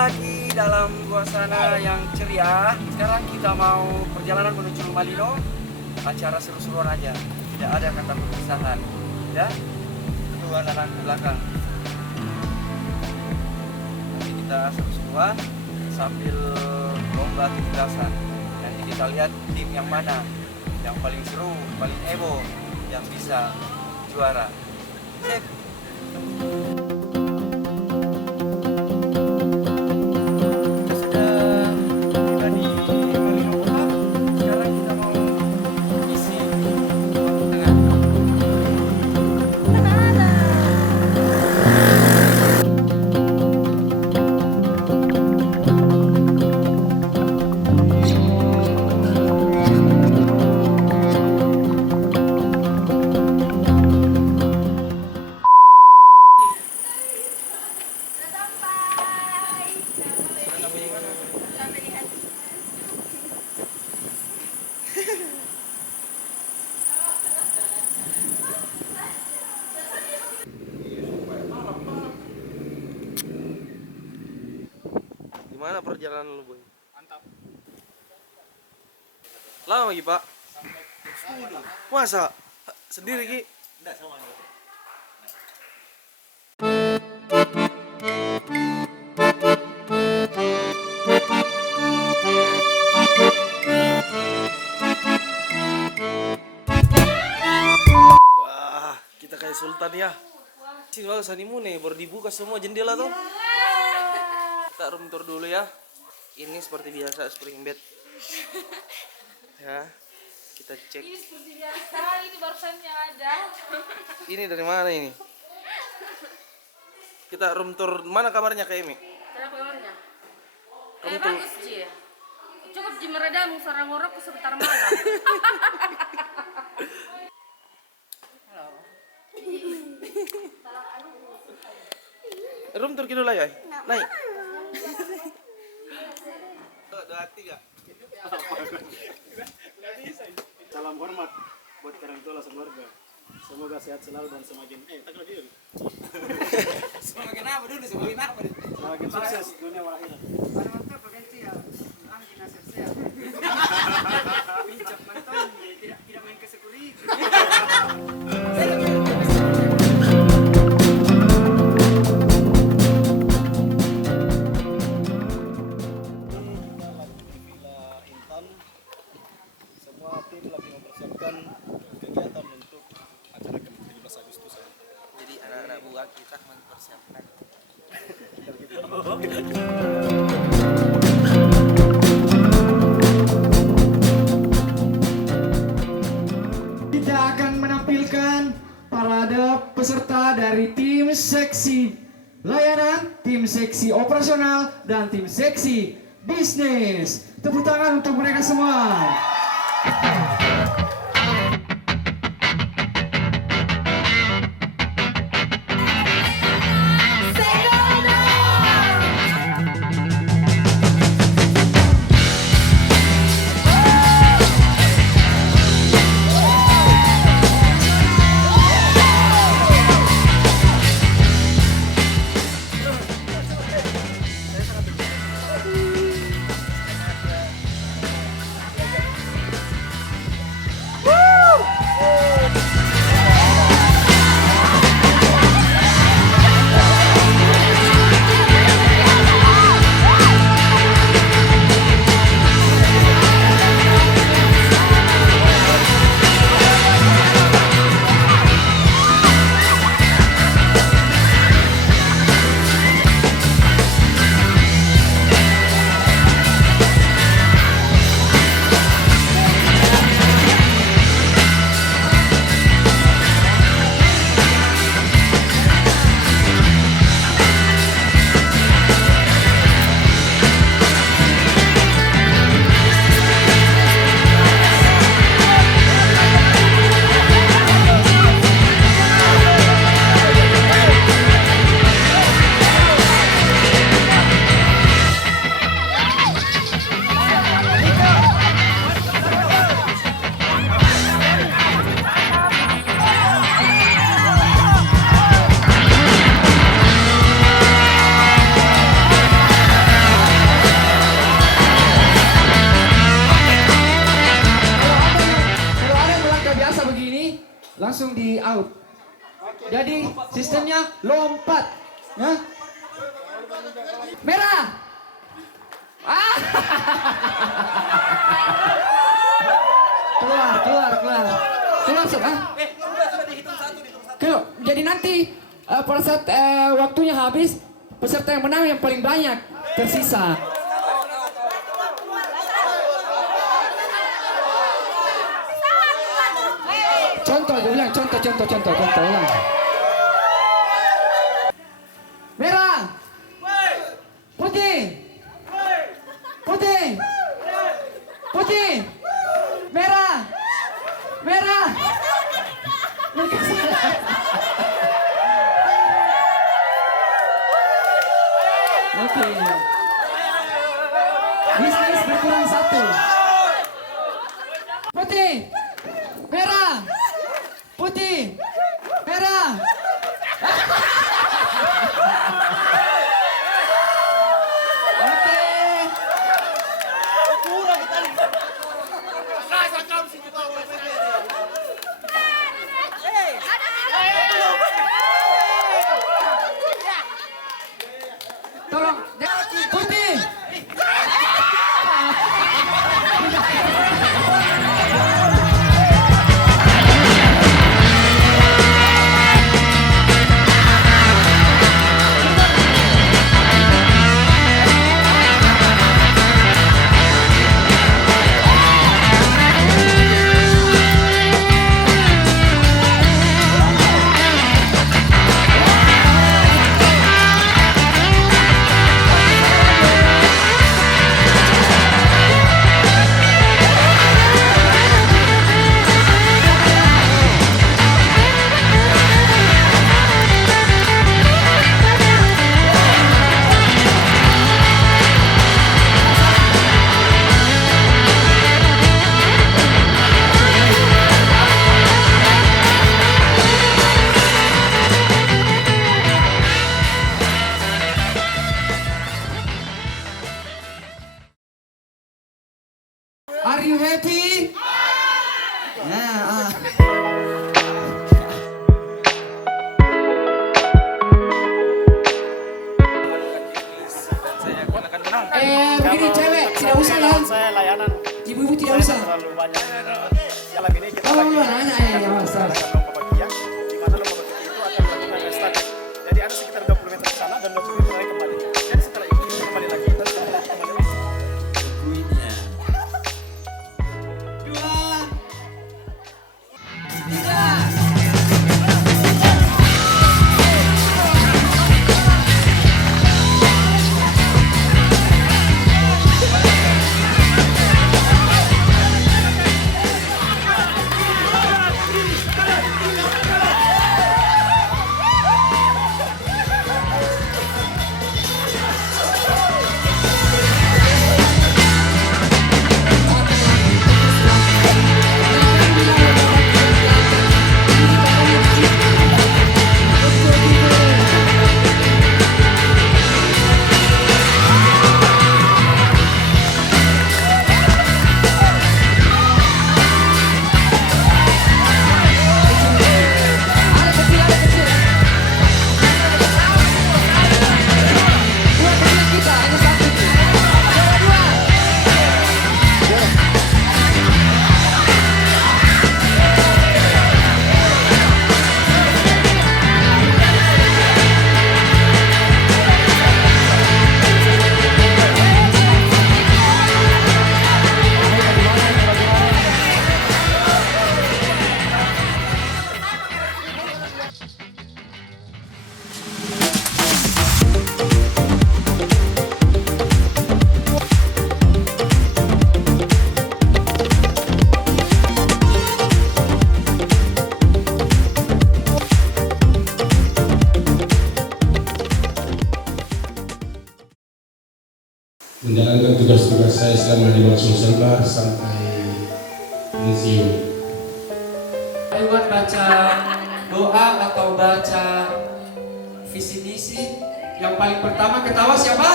lagi dalam suasana yang ceria. Sekarang kita mau perjalanan menuju Malino. Acara seru-seruan aja, tidak ada kata perpisahan. Ya, kedua anak ke belakang. Nanti kita seru-seruan sambil lomba 17-an. Nanti kita lihat tim yang mana yang paling seru, paling heboh, yang bisa juara. Sip. Gimana perjalanan lu, Boy? Mantap. Lama lagi, Pak? Masa? Sendiri, Ki? Enggak sama gitu. Wah, kita kayak sultan ya. Sini bagus honeymoon nih, baru dibuka semua jendela tuh. Kita room tour dulu ya. Ini seperti biasa spring bed. Ya, kita cek. Ini seperti biasa, ini barusan yang ada. Ini dari mana ini? Kita room tour, mana kamarnya Kak Emi? Kenapa kamarnya? Room tour. Bagus Ji. Cukup Ji meredam sarang ngorok sebentar malam. Halo. Room tour gitu lah ya. Naik. 2, 3. Salam hormat buat orang tua sekeluarga. Semoga sehat selalu dan semakin tak lagi. Semakin apa dulu, semakin apa? Semakin sukses dunia wal akhirat. Pada mantap berganti ya, nasir sehat. Pinjam mantan, tidak main ke security. Semua tim lagi mempersiapkan kegiatan untuk acara ke-17 Agustus. Jadi anak-anak buah kita mempersiapkan. Kita akan menampilkan parade peserta dari tim seksi layanan, tim seksi operasional, dan tim seksi bisnis. Tepuk tangan untuk mereka semua. langsung di out. Jadi sistemnya lompat. Ya. Merah. Ah. Keluar Sob, ah. Jadi nanti pada saat waktunya habis, peserta yang menang yang paling banyak tersisa. Contoh, gue bilang contoh ulang. Merah. Putih. Merah. Oke. Bisnis berkurang 1. Putih. Merah. Oke. Tolong, putih. Are you happy? Begini cewek, tidak usah lah. Saya layanan. Ibu-ibu tidak usah. Terlalu banyak. Malam ini kita Oh, nanya ya, Mas. lomba bagian, di mana lomba bagian itu akan dilakukan estafet. Jadi ada sekitar 20 meter ke sana dan 20 meter lagi kembali. Jadi setelah itu kita kembali lagi dan setelah itu kembali lagi. Menjalankan tugas-tugas saya selama di Langsung Selbar sampai pensiun. Iwan baca doa atau baca visi misi. Yang paling pertama ketawa siapa?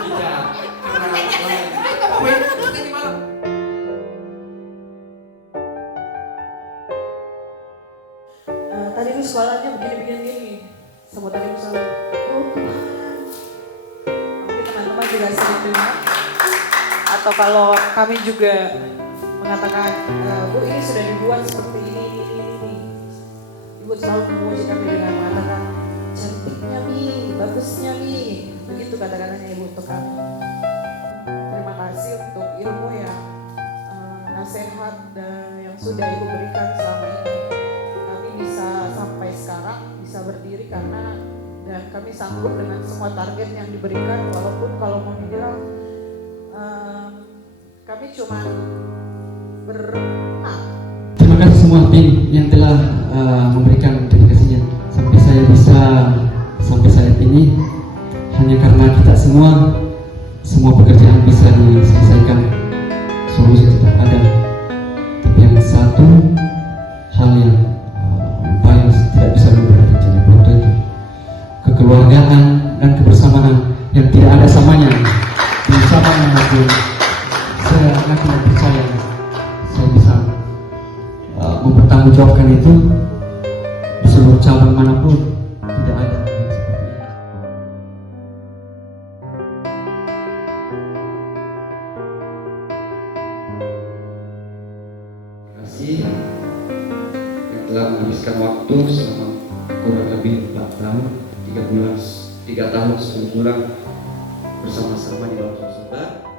Tidak. Karena tadi malam. tidak diterima. Atau kalau kami juga mengatakan, Bu ini sudah dibuat seperti ini. Ibu selalu memuji kami dengan mengatakan, cantiknya Mi, bagusnya Mi. Begitu kata-katanya Ibu untuk kami. Terima kasih untuk ilmu yang nasihat yang sudah Ibu berikan selama ini. Kami bisa sampai sekarang, bisa berdiri karena dan kami sanggup dengan semua target yang diberikan, walaupun kalau mau dibilang kami cuma berenang. Terima kasih semua tim yang telah memberikan dedikasinya sampai saya bisa sampai saat ini. Hanya karena kita semua pekerjaan bisa diselesaikan, solusi tetap ada. Tapi yang satu hal yang paling tidak bisa lupa dari waktu itu, kekeluargaan dan kebersamaan yang tidak ada samanya. Bersama aku, saya yakin dan percaya saya bisa mempertanggungjawabkan itu di seluruh cabang manapun. Tidak ada yang seperti ini. Terima kasih yang telah menghabiskan waktu selama kurang lebih 4 tahun, 3 tahun 10 bulan bersama-sama di dalam Sulselbar.